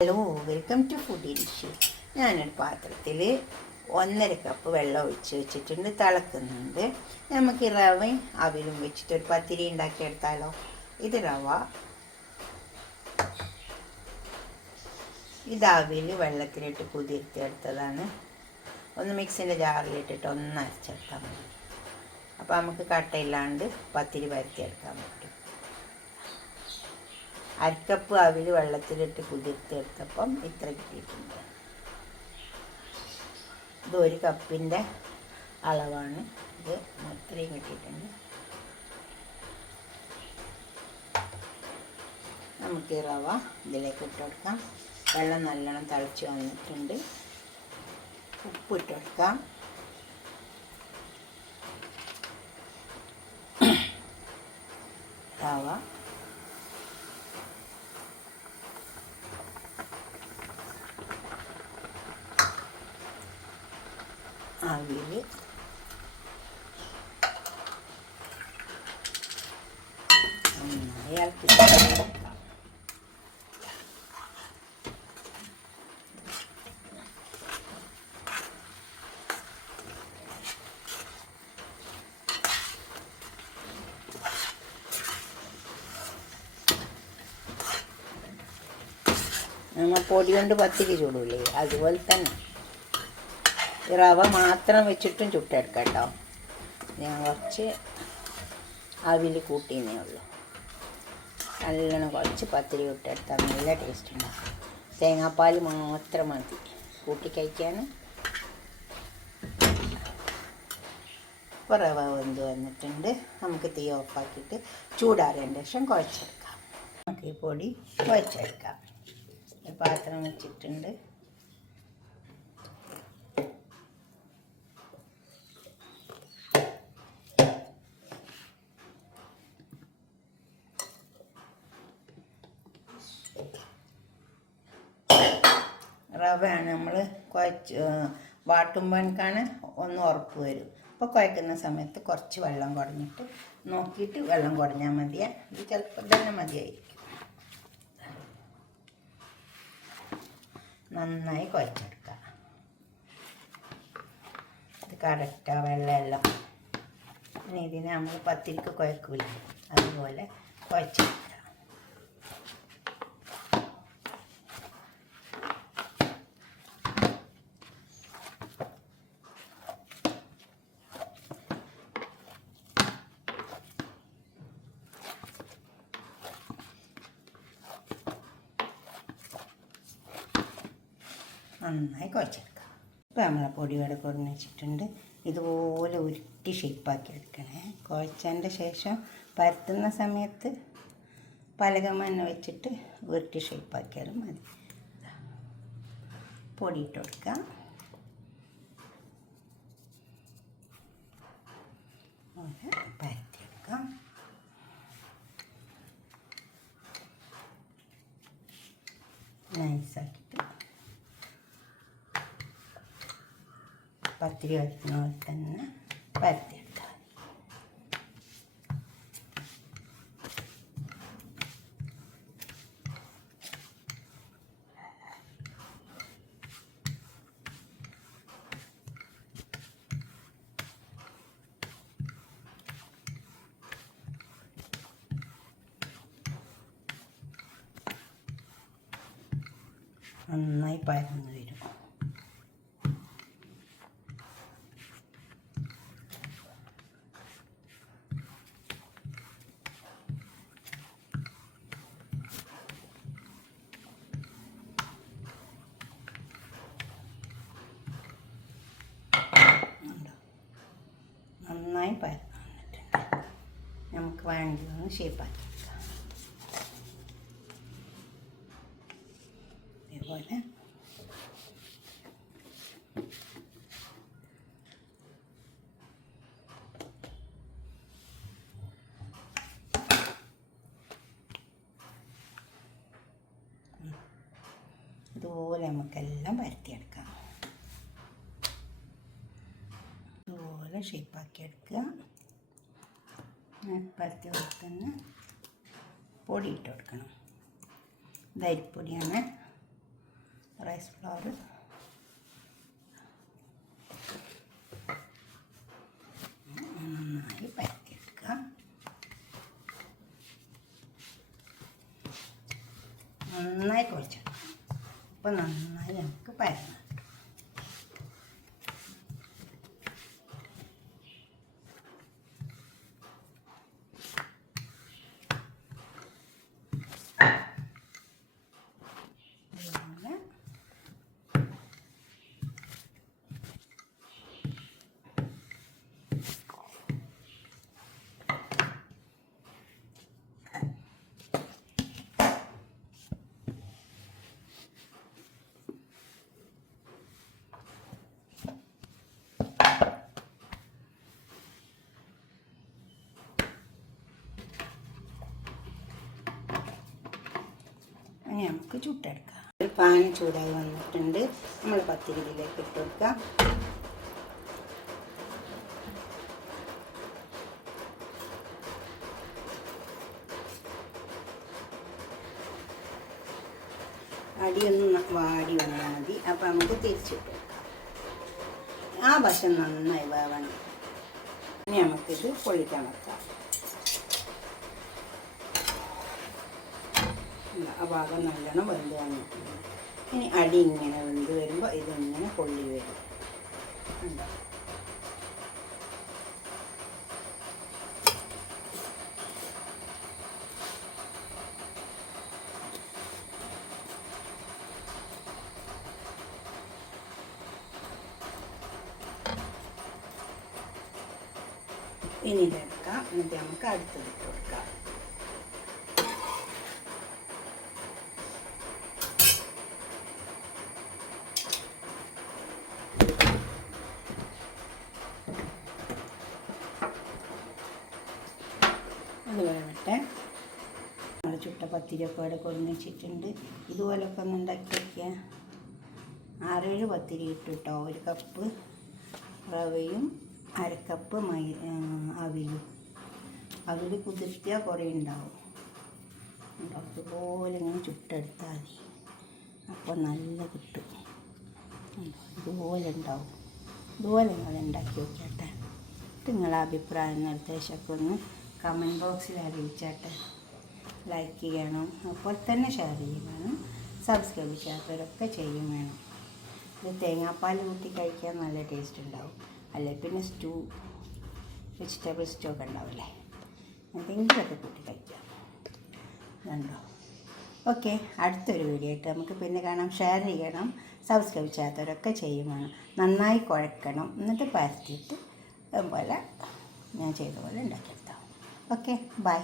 Hello, welcome to food dish. ഞാനൊരു പാത്രത്തിൽ 1.5 cup വെള്ളം ഒഴിച്ച് വെച്ചിട്ടുണ്ട്, തിളക്കുന്നുണ്ട്. നമുക്ക് റവയും അവിലും വെച്ചിട്ട് ഒരു പത്തിരി ഉണ്ടാക്കിയെടുത്താലോ. ഇത് റവ, ഇത് അവിൽ വെള്ളത്തിലിട്ട് കുതിർത്തിയെടുത്തതാണ്. ഒന്ന് മിക്സിൻ്റെ ജാറിലിട്ടിട്ട് ഒന്ന് അരച്ചെടുത്താൽ മതി. അപ്പോൾ നമുക്ക് കട്ടയില്ലാണ്ട് പത്തിരി പരത്തിയെടുക്കാൻ പറ്റും. 1 കപ്പ് അവിൽ വെള്ളത്തിലിട്ട് കുതിർത്തെടുത്തപ്പം ഇത്ര കിട്ടിയിട്ടുണ്ട്. ഇത് 1 കപ്പിൻ്റെ അളവാണ്. ഇത് ഇത്രയും കിട്ടിയിട്ടുണ്ട്. നമുക്ക് ഈ റവ ഇതിലേക്ക് ഇട്ട് കൊടുക്കാം. വെള്ളം നല്ലോണം തിളച്ച് വന്നിട്ടുണ്ട്. ഉപ്പ് ഇട്ട് കൊടുക്കാം. റവ, അവിൽ, നന്നായി ഇളക്കി കൊടുക്കാം. നമ്മൾ പൊടി കൊണ്ട് പത്തിരി ചൂടൂലേ, അതുപോലെ തന്നെ റവ മാത്രം വെച്ചിട്ടും ചുട്ടെടുക്കാം കേട്ടോ. ഞാൻ കുറച്ച് അവിൽ കൂട്ടിയേ ഉള്ളൂ. നല്ലോണം കുറച്ച് പത്തിരി ചുട്ടെടുത്താൽ നല്ല ടേസ്റ്റ് ഉണ്ടാകും. തേങ്ങാപ്പാൽ മാത്രം മതി കൂട്ടി കഴിക്കാൻ. ഇപ്പോൾ റവ വെന്ത് വന്നിട്ടുണ്ട്. നമുക്ക് തീ ഓഫാക്കിയിട്ട് ചൂടാറിയതിന് ശേഷം കുഴച്ചെടുക്കാം. നമുക്ക് ഈ പൊടി കുഴച്ചെടുക്കാം. പാത്രം വെച്ചിട്ടുണ്ട്. റവയാണ് നമ്മൾ വാട്ടുമ്പോഴേക്കാണ് ഒന്ന് ഉറപ്പ് വരും. അപ്പോൾ കുഴക്കുന്ന സമയത്ത് കുറച്ച് വെള്ളം കുടഞ്ഞിട്ട് നോക്കിയിട്ട് വെള്ളം കുടഞ്ഞാൽ മതിയേ. ഇത് ചിലപ്പോൾ തന്നെ മതിയായിരിക്കും. നന്നായി കുഴച്ചെടുക്കുക. ഇത് കറക്റ്റാ വെള്ളമെല്ലാം. പിന്നെ ഇതിനെ നമ്മൾ പത്തിരിക്ക് കുഴക്കില്ല, അതുപോലെ കുഴച്ചെടുക്കുക. നന്നായി കുഴച്ചെടുക്കാം. ഇപ്പോൾ നമ്മളെ പൊടിവട കുറഞ്ഞ് വെച്ചിട്ടുണ്ട്. ഇതുപോലെ ഉരുട്ടി ഷേപ്പാക്കി എടുക്കണേ. കുഴച്ചതിൻ്റെ ശേഷം പരത്തുന്ന സമയത്ത് പലകമ തന്നെ വെച്ചിട്ട് ഉരുട്ടി ഷേപ്പാക്കിയാലും മതി. പൊടിയിട്ട് കൊടുക്കാം. പരത്തിയെടുക്കാം. നൈസാക്കിയിട്ട് പത്തിരി വരത്തുന്ന പോലെ തന്നെ പരത്തിയെടുത്താൽ നന്നായി പരന്ന് വരും. നന്നായി പരന്ന് വന്നിട്ടുണ്ട്. നമുക്ക് വേണ്ടതൊന്ന് ഷേപ്പാക്കി എടുക്കാം. ഇതുപോലെ ഇതുപോലെ നമുക്കെല്ലാം പരത്തിയെടുക്കാം. ഇതുപോലെ ഷേപ്പാക്കി എടുക്കുക. പരത്തി കൊടുക്കുന്ന പൊടി ഇട്ട് കൊടുക്കണം. ഇത് അരിപ്പൊടിയാണ്. റൈസ് ഫ്ലവർ നന്നായി പരത്തിയെടുക്കുക. നന്നായി കുഴച്ചെടുക്കണം. അപ്പോൾ നന്നായി നമുക്ക് പരന്ന് നമുക്ക് ചുട്ടെടുക്കാം. ഒരു പാൻ ചൂടായി വന്നിട്ടുണ്ട്. നമ്മൾ പത്തിരി ഇതിലേക്ക് ഇട്ട് കൊടുക്കാം. അടിയൊന്ന് വാടി വന്നാൽ മതി. അപ്പോൾ നമുക്ക് തിരിച്ചിട്ട് ആ വശം നന്നായി വേവണം. ഇനി നമുക്കിത് പൊള്ളിക്കാൻ വെക്കാം. ആ ഭാഗം നല്ലോണം വെന്ത് വന്നിട്ടുണ്ട്. ഇനി അടി ഇങ്ങനെ വെന്ത് വരുമ്പോൾ ഇതിങ്ങനെ പൊള്ളി വരും. ഇനി ഇതെടുക്കാം. എന്നിട്ട് നമുക്ക് അടുത്തത് ഇട്ട് കൊടുക്കാം. അത് വേവട്ടെ. നമ്മൾ ചുട്ട പത്തിരിയൊക്കെ ഇവിടെ കൊണ്ടു വെച്ചിട്ടുണ്ട്. ഇതുപോലൊക്കെ ഒന്ന് ഉണ്ടാക്കി വയ്ക്കുക. 6-7 പത്തിരി ഇട്ടു കേട്ടോ. 1 കപ്പ് റവയും 1/2 കപ്പ് അവിലും. അവിൽ കുതിർത്തിയാൽ കുറേ ഉണ്ടാവും. അതുപോലെ ഇങ്ങനെ ചുട്ടെടുത്താൽ മതി. അപ്പോൾ നല്ല കിട്ടും. ഇതുപോലെ ഉണ്ടാവും. ഇതുപോലെ നിങ്ങൾ ഉണ്ടാക്കി വയ്ക്കട്ടെ. നിങ്ങളുടെ അഭിപ്രായം നിർദ്ദേശമൊക്കെ ഒന്ന് കമൻറ്റ് ബോക്സിൽ അറിയിച്ചാട്ടെ. ലൈക്ക് ചെയ്യണം, അപ്പോൾ തന്നെ ഷെയർ ചെയ്യും വേണം. സബ്സ്ക്രൈബ് ചെയ്യാത്തവരൊക്കെ ചെയ്യും വേണം. ഇത് തേങ്ങാപ്പാൽ കൂട്ടി കഴിക്കാൻ നല്ല ടേസ്റ്റ് ഉണ്ടാവും. അല്ലെ പിന്നെ വെജിറ്റബിൾ സ്റ്റൂ ഒക്കെ ഉണ്ടാവില്ലേ, എന്തെങ്കിലുമൊക്കെ കൂട്ടി കഴിക്കാം. കണ്ടോ? ഓക്കെ, അടുത്തൊരു വീഡിയോ ആയിട്ട് നമുക്ക് പിന്നെ കാണാം. ഷെയർ ചെയ്യണം, സബ്സ്ക്രൈബ് ചെയ്യാത്തവരൊക്കെ ചെയ്യും വേണം. നന്നായി കുഴക്കണം, എന്നിട്ട് പരത്തിയിട്ട് അതുപോലെ ഞാൻ ചെയ്ത പോലെ ഉണ്ടാക്കിയെടുത്താൽ. Okay, by.